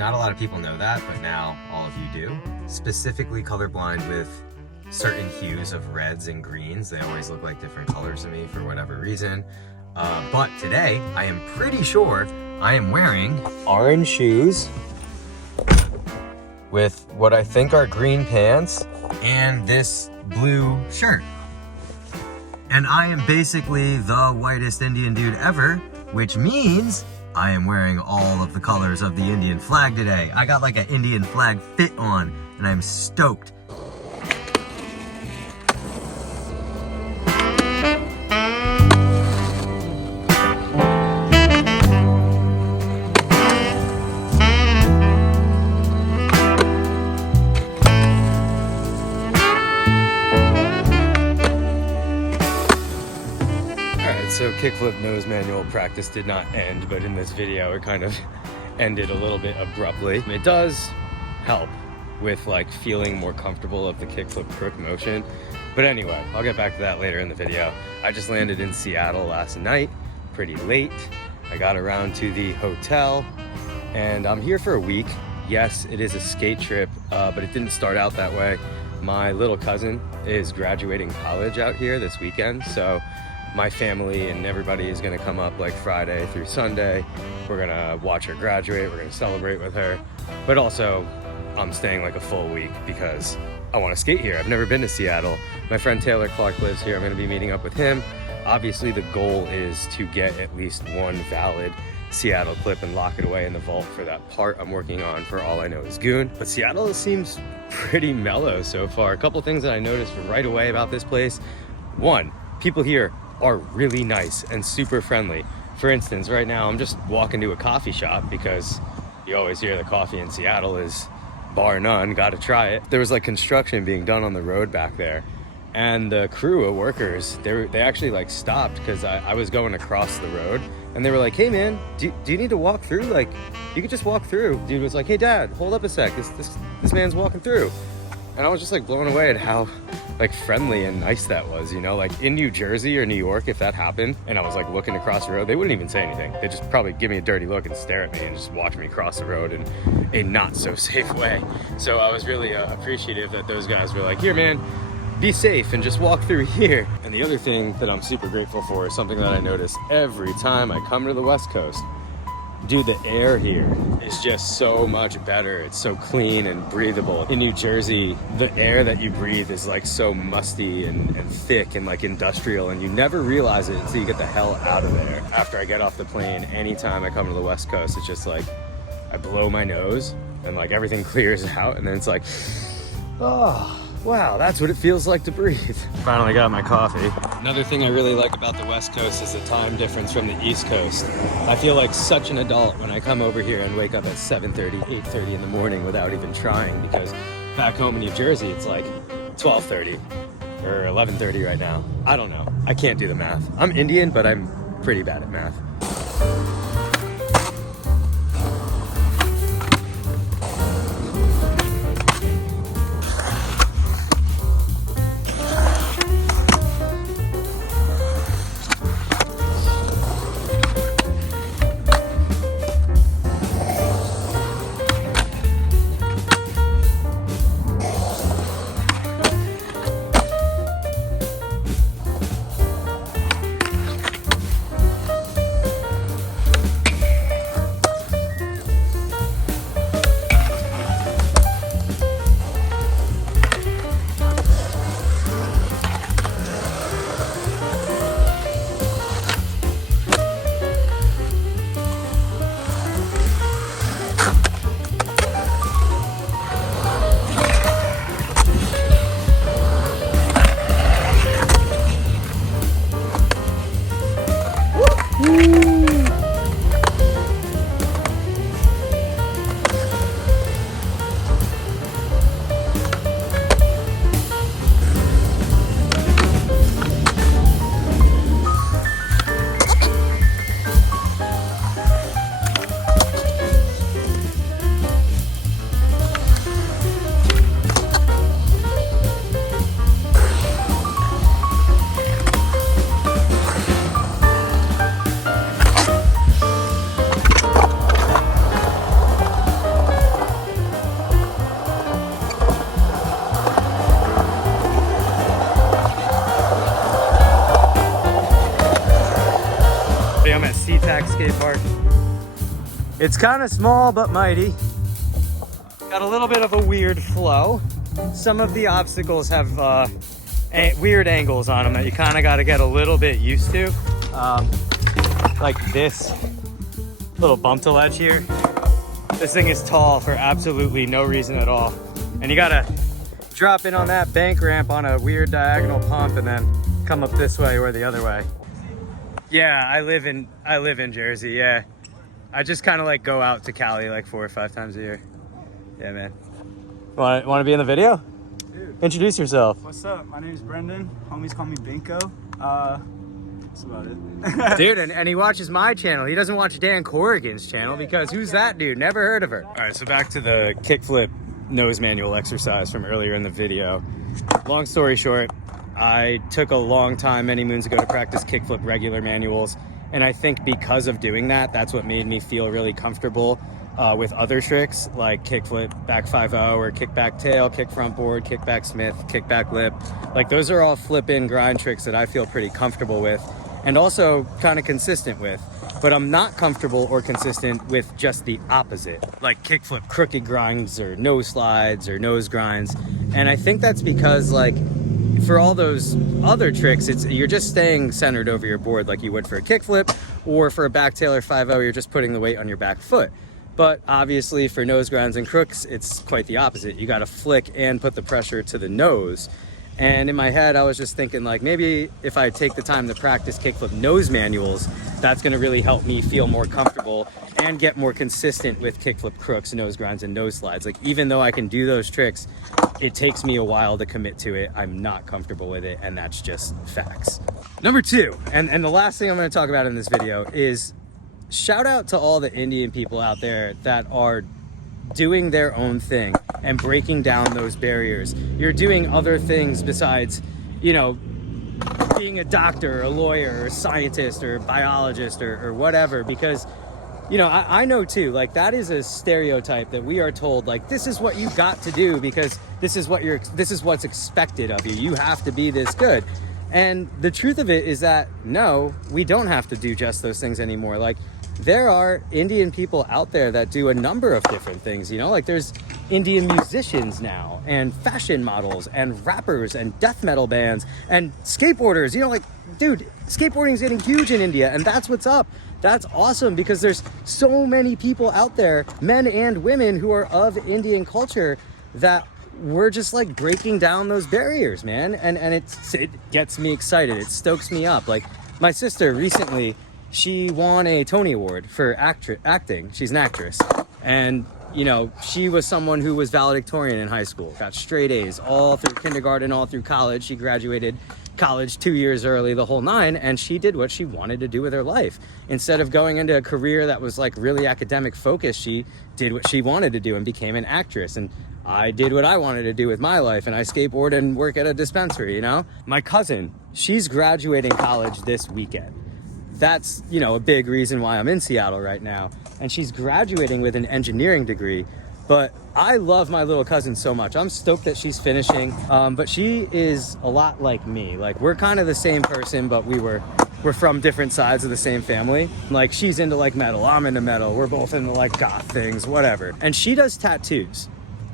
Not a lot of people know that, but now all of you do. Specifically colorblind with certain hues of reds and greens. They always look like different colors to me for whatever reason. But today, I am pretty sure I am wearing orange shoes with what I think are green pants and this blue shirt. And I am basically the whitest Indian dude ever, which means I am wearing all of the colors of the Indian flag today. I got like an Indian flag fit on, and I'm stoked. So kickflip nose manual practice did not end, but in this video it kind of ended a little bit abruptly. It does help with like feeling more comfortable of the kickflip crook motion. But anyway, I'll get back to that later in the video. I just landed in Seattle last night, pretty late. I got around to the hotel and I'm here for a week. Yes, it is a skate trip, but it didn't start out that way. My little cousin is graduating college out here this weekend, so my family and everybody is gonna come up like Friday through Sunday. We're gonna watch her graduate, we're gonna celebrate with her. But also, I'm staying like a full week because I wanna skate here. I've never been to Seattle. My friend Taylor Clark lives here. I'm gonna be meeting up with him. Obviously the goal is to get at least one valid Seattle clip and lock it away in the vault for that part I'm working on for All I Know Is Goon. But Seattle seems pretty mellow so far. A couple things that I noticed right away about this place. One, people here are really nice and super friendly. For instance, right now I'm just walking to a coffee shop because you always hear the coffee in Seattle is bar none, gotta try it. There was like construction being done on the road back there, and the crew of workers, they actually like stopped because I was going across the road, and they were like, hey man, do you need to walk through? Like, you could just walk through. Dude was like, hey dad, hold up a sec, this man's walking through. And I was just like blown away at how like friendly and nice that was, you know? Like in New Jersey or New York, if that happened and I was like looking across the road, they wouldn't even say anything. They'd just probably give me a dirty look and stare at me and just watch me cross the road in a not so safe way. So I was really appreciative that those guys were like, here man, be safe and just walk through here. And the other thing that I'm super grateful for is something that I notice every time I come to the West Coast. Dude, the air here is just so much better. It's so clean and breathable. In New Jersey, the air that you breathe is like so musty and thick and like industrial, and you never realize it until you get the hell out of there. After I get off the plane, anytime I come to the West Coast, it's just like, I blow my nose and like everything clears out, and then it's like, oh, wow, that's what it feels like to breathe. Finally got my coffee. Another thing I really like about the West Coast is the time difference from the East Coast. I feel like such an adult when I come over here and wake up at 7:30, 8:30 in the morning without even trying, because back home in New Jersey, it's like 12:30 or 11:30 right now. I don't know. I can't do the math. I'm Indian, but I'm pretty bad at math. everybody, I'm at SeaTac skate park. It's kind of small but mighty. Got a little bit of a weird flow. Some of the obstacles have weird angles on them that you kind of got to get a little bit used to. Like this little bump to ledge here. This thing is tall for absolutely no reason at all. And you gotta drop in on that bank ramp on a weird diagonal pump and then come up this way or the other way. Yeah, I live in Jersey, yeah. I just kind of like go out to Cali like 4 or 5 times a year. Yeah, man. Want to be in the video? Dude. Introduce yourself. What's up? My name is Brendan. Homies call me Binko. That's about it. Dude, and he watches my channel. He doesn't watch Dan Corrigan's channel because who's that dude? Never heard of her. All right, so back to the kickflip nose manual exercise from earlier in the video. Long story short, I took a long time, many moons ago, to practice kickflip regular manuals. And I think because of doing that, that's what made me feel really comfortable with other tricks like kickflip back 5-0 or kick back tail, kick front board, kick back Smith, kick back lip. Like those are all flip in grind tricks that I feel pretty comfortable with and also kind of consistent with. But I'm not comfortable or consistent with just the opposite, like kickflip crooked grinds or nose slides or nose grinds. And I think that's because like for all those other tricks, you're just staying centered over your board like you would for a kickflip, or for a back tail or 5-0, you're just putting the weight on your back foot. But obviously for nose grinds and crooks, it's quite the opposite. You got to flick and put the pressure to the nose. And in my head, I was just thinking like, maybe if I take the time to practice kickflip nose manuals, that's gonna really help me feel more comfortable and get more consistent with kickflip crooks, nose grinds, and nose slides. Like even though I can do those tricks, it takes me a while to commit to it. I'm not comfortable with it, and that's just facts. Number 2, and the last thing I'm gonna talk about in this video is shout out to all the Indian people out there that are doing their own thing and breaking down those barriers. You're doing other things besides, you know, being a doctor, or a lawyer, or a scientist, or a biologist, or whatever, because, you know, I know too, like that is a stereotype that we are told, like, this is what you got to do because this is what's expected of you. You have to be this good. And the truth of it is that, no, we don't have to do just those things anymore. Like, there are Indian people out there that do a number of different things, you know, like there's Indian musicians now, and fashion models, and rappers, and death metal bands, and skateboarders, you know, like, dude, skateboarding is getting huge in India, and that's what's up. That's awesome, because there's so many people out there, men and women, who are of Indian culture that we're just like breaking down those barriers, man. And it gets me excited. It stokes me up. Like my sister recently, she won a Tony Award for acting. She's an actress. And, you know, she was someone who was valedictorian in high school, got straight A's all through kindergarten, all through college. She graduated college 2 years early, the whole 9, and she did what she wanted to do with her life. Instead of going into a career that was like really academic focused, she did what she wanted to do and became an actress. And I did what I wanted to do with my life, and I skateboard and work at a dispensary, you know? My cousin, she's graduating college this weekend. That's, you know, a big reason why I'm in Seattle right now. And she's graduating with an engineering degree. But I love my little cousin so much. I'm stoked that she's finishing. But she is a lot like me. Like, we're kind of the same person, but we're from different sides of the same family. Like, she's into like metal, I'm into metal. We're both into like goth things, whatever. And she does tattoos.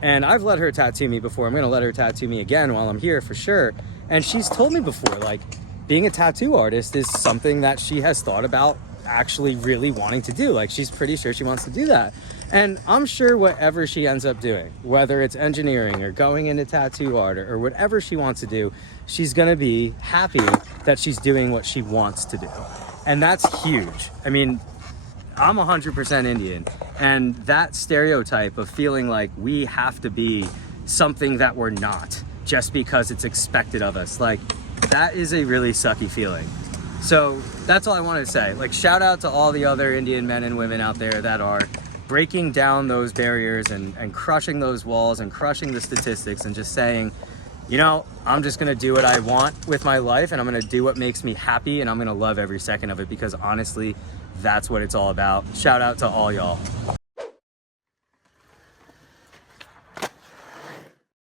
And I've let her tattoo me before. I'm gonna let her tattoo me again while I'm here for sure. And she's told me before, like, being a tattoo artist is something that she has thought about actually really wanting to do. Like, she's pretty sure she wants to do that. And I'm sure whatever she ends up doing, whether it's engineering or going into tattoo art or whatever she wants to do, she's gonna be happy that she's doing what she wants to do. And that's huge. I mean, I'm 100% Indian, and that stereotype of feeling like we have to be something that we're not just because it's expected of us, like, that is a really sucky feeling. So that's all I wanted to say. Like, shout out to all the other Indian men and women out there that are breaking down those barriers and crushing those walls and crushing the statistics and just saying, you know, I'm just gonna do what I want with my life, and I'm gonna do what makes me happy, and I'm gonna love every second of it, because honestly, that's what it's all about. Shout out to all y'all.